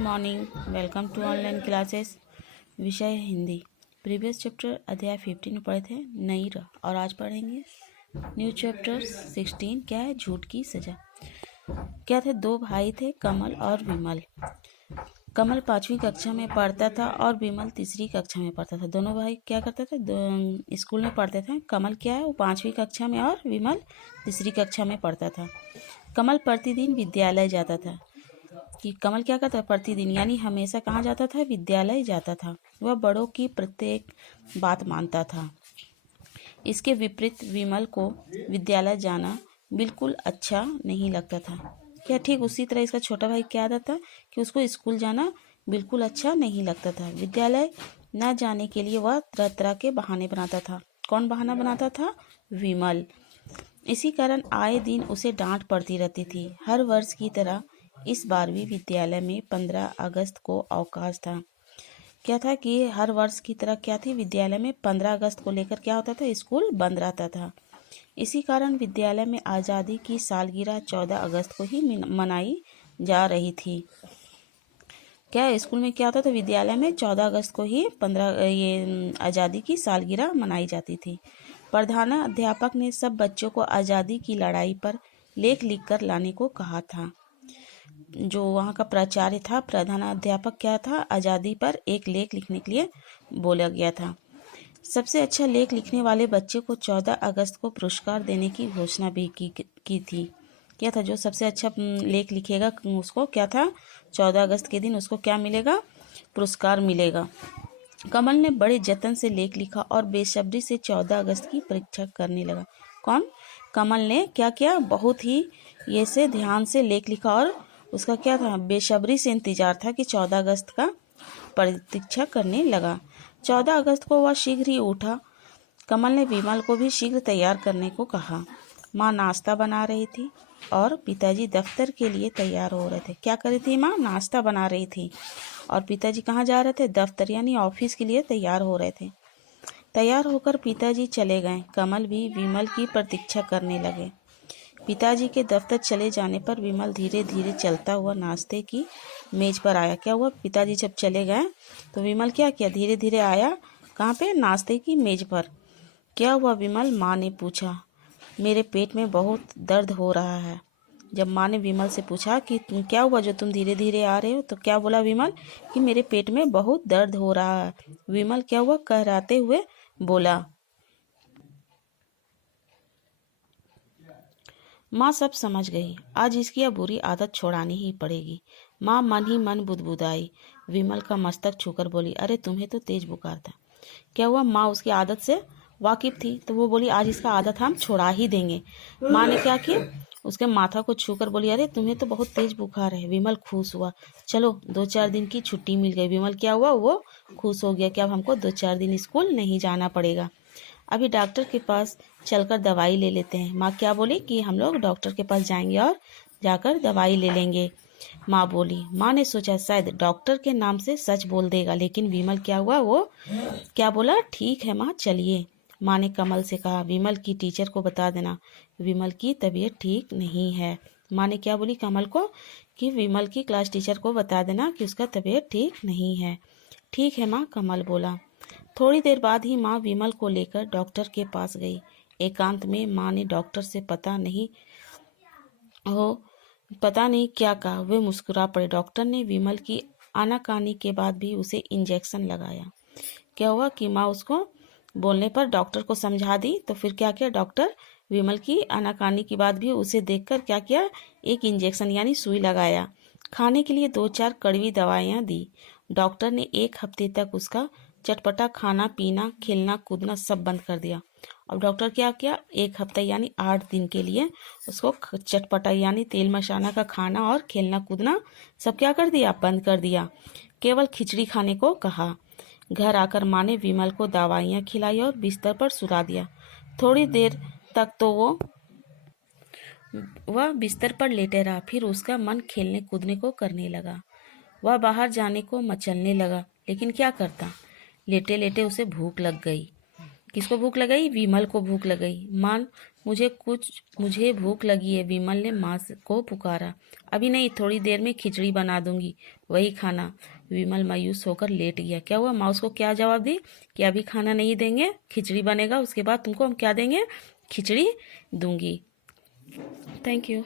Morning, welcome to online classes. विषय Hindi. Previous chapter अध्याय 15 में पढ़े थे नई राह, और आज पढ़ेंगे न्यू चैप्टर 16 क्या है, झूठ की सजा। क्या थे, दो भाई थे, कमल और विमल। कमल 5वीं कक्षा में पढ़ता था और विमल तीसरी कक्षा में पढ़ता था। दोनों भाई क्या करते थे, स्कूल में पढ़ते थे। कमल क्या है, वो 5वीं कक्षा में और विमल तीसरी कक्षा में पढ़ता था। कमल प्रतिदिन विद्यालय जाता था। कि कमल क्या करता, प्रतिदिन यानी हमेशा कहाँ जाता था, विद्यालय जाता था। वह बड़ों की प्रत्येक बात मानता था। इसके विपरीत विमल को विद्यालय जाना बिल्कुल अच्छा नहीं लगता था। क्या ठीक उसी तरह इसका छोटा भाई क्या आदत था कि उसको स्कूल जाना बिल्कुल अच्छा नहीं लगता था। विद्यालय न जाने के लिए वह तरह तरह के बहाने बनाता था। कौन बहाना बनाता था, विमल। इसी कारण आए दिन उसे डांट पड़ती रहती थी। हर वर्ष की तरह इस बार भी विद्यालय में 15 अगस्त को अवकाश था। क्या था कि हर वर्ष की तरह क्या थी, विद्यालय में 15 अगस्त को लेकर क्या होता था, स्कूल बंद रहता था। इसी कारण विद्यालय में आज़ादी की सालगिरह 14 अगस्त को ही मनाई जा रही थी। क्या स्कूल में क्या होता था, विद्यालय में 14 अगस्त को ही 15 ये आज़ादी की सालगिरह मनाई जाती थी। प्रधानाध्यापक ने सब बच्चों को आज़ादी की लड़ाई पर लेख लिखकर लाने को कहा था। जो वहाँ का प्राचार्य था, प्रधानाध्यापक क्या था, आज़ादी पर एक लेख लिखने के लिए बोला गया था। सबसे अच्छा लेख लिखने वाले बच्चे को 14 अगस्त को पुरस्कार देने की घोषणा भी की थी। क्या था, जो सबसे अच्छा लेख लिखेगा उसको क्या था, 14 अगस्त के दिन उसको क्या मिलेगा, पुरस्कार मिलेगा। कमल ने बड़े जतन से लेख लिखा और बेसब्री से 14 अगस्त की परीक्षा करने लगा। कौन, कमल ने क्या किया, बहुत ही ये से ध्यान से लेख लिखा और उसका क्या था, बेसब्री से इंतजार था कि 14 अगस्त का प्रतीक्षा करने लगा। 14 अगस्त को वह शीघ्र ही उठा। कमल ने विमल को भी शीघ्र तैयार करने को कहा। माँ नाश्ता बना रही थी और पिताजी दफ्तर के लिए तैयार हो रहे थे। क्या कर रही थी माँ, नाश्ता बना रही थी और पिताजी कहाँ जा रहे थे, दफ्तर यानी ऑफिस के लिए तैयार हो रहे थे। तैयार होकर पिताजी चले गए। कमल भी विमल की प्रतीक्षा करने लगे। पिताजी के दफ्तर चले जाने पर विमल धीरे धीरे चलता हुआ नाश्ते की मेज पर आया। क्या हुआ, पिताजी जब चले गए तो विमल क्या किया, धीरे धीरे आया कहाँ पे, नाश्ते की मेज पर। क्या हुआ विमल, माँ ने पूछा। मेरे पेट में बहुत दर्द हो रहा है। जब माँ ने विमल से पूछा कि तुम क्या हुआ जो तुम धीरे धीरे आ रहे हो, तो क्या बोला विमल कि मेरे पेट में बहुत दर्द हो रहा है। विमल क्या हुआ, कहराते हुए बोला। माँ सब समझ गई, आज इसकी यह बुरी आदत छोड़ानी ही पड़ेगी। माँ मन ही मन बुदबुदाई। विमल का मस्तक छूकर बोली, अरे तुम्हें तो तेज बुखार था। क्या हुआ, माँ उसकी आदत से वाकिफ थी तो वो बोली, आज इसका आदत हम छोड़ा ही देंगे। माँ ने क्या किया, उसके माथा को छूकर बोली, अरे तुम्हें तो बहुत तेज बुखार है। विमल खुश हुआ, चलो 2-4 दिन की छुट्टी मिल गई। विमल क्या हुआ, वो खुश हो गया कि अब हमको 2-4 दिन स्कूल नहीं जाना पड़ेगा। अभी डॉक्टर के पास चलकर दवाई ले लेते हैं। माँ क्या बोली कि हम लोग डॉक्टर के पास जाएंगे और जाकर दवाई ले लेंगे। माँ बोली, माँ ने सोचा शायद डॉक्टर के नाम से सच बोल देगा, लेकिन विमल क्या हुआ, वो क्या बोला, ठीक है माँ चलिए। माँ ने कमल से कहा, विमल की टीचर को बता देना विमल की तबीयत ठीक नहीं है। माँ ने क्या बोली कमल को कि विमल की क्लास टीचर को बता देना कि उसका तबीयत ठीक नहीं है। ठीक है माँ, कमल बोला। थोड़ी देर बाद ही माँ विमल को लेकर डॉक्टर के पास गई। एकांत में माँ ने डॉक्टर से पता नहीं क्या कहा। वे मुस्कुरा पड़े। डॉक्टर ने विमल की आनाकानी के बाद भी उसे इंजेक्शन लगाया। क्या हुआ कि माँ उसको बोलने पर डॉक्टर को समझा दी, तो फिर क्या किया, डॉक्टर विमल की आनाकानी के बाद भी उसे देखकर क्या किया, एक इंजेक्शन यानी सुई लगाया। खाने के लिए 2-4 कड़वी दवाइयाँ दी। डॉक्टर ने 1 हफ्ते तक उसका चटपटा खाना पीना, खेलना कूदना सब बंद कर दिया। अब डॉक्टर क्या किया, 1 हफ्ता यानी 8 दिन के लिए उसको चटपटा यानी तेल मसाला का खाना और खेलना कूदना सब क्या कर दिया, बंद कर दिया। केवल खिचड़ी खाने को कहा। घर आकर माँ ने विमल को दवाइयाँ खिलाई और बिस्तर पर सुला दिया। थोड़ी देर तक तो वह बिस्तर पर लेटे रहा। फिर उसका मन खेलने कूदने को करने लगा। वह बाहर जाने को मचलने लगा, लेकिन क्या करता, लेटे लेटे उसे भूख लग गई। किसको भूख लग गई, विमल को भूख लग गई। माँ मुझे भूख लगी है, विमल ने माँ को पुकारा। अभी नहीं, थोड़ी देर में खिचड़ी बना दूंगी, वही खाना। विमल मायूस होकर लेट गया। क्या हुआ, माँ उसको क्या जवाब दी कि अभी खाना नहीं देंगे, खिचड़ी बनेगा, उसके बाद तुमको हम क्या देंगे, खिचड़ी दूंगी। Thank you.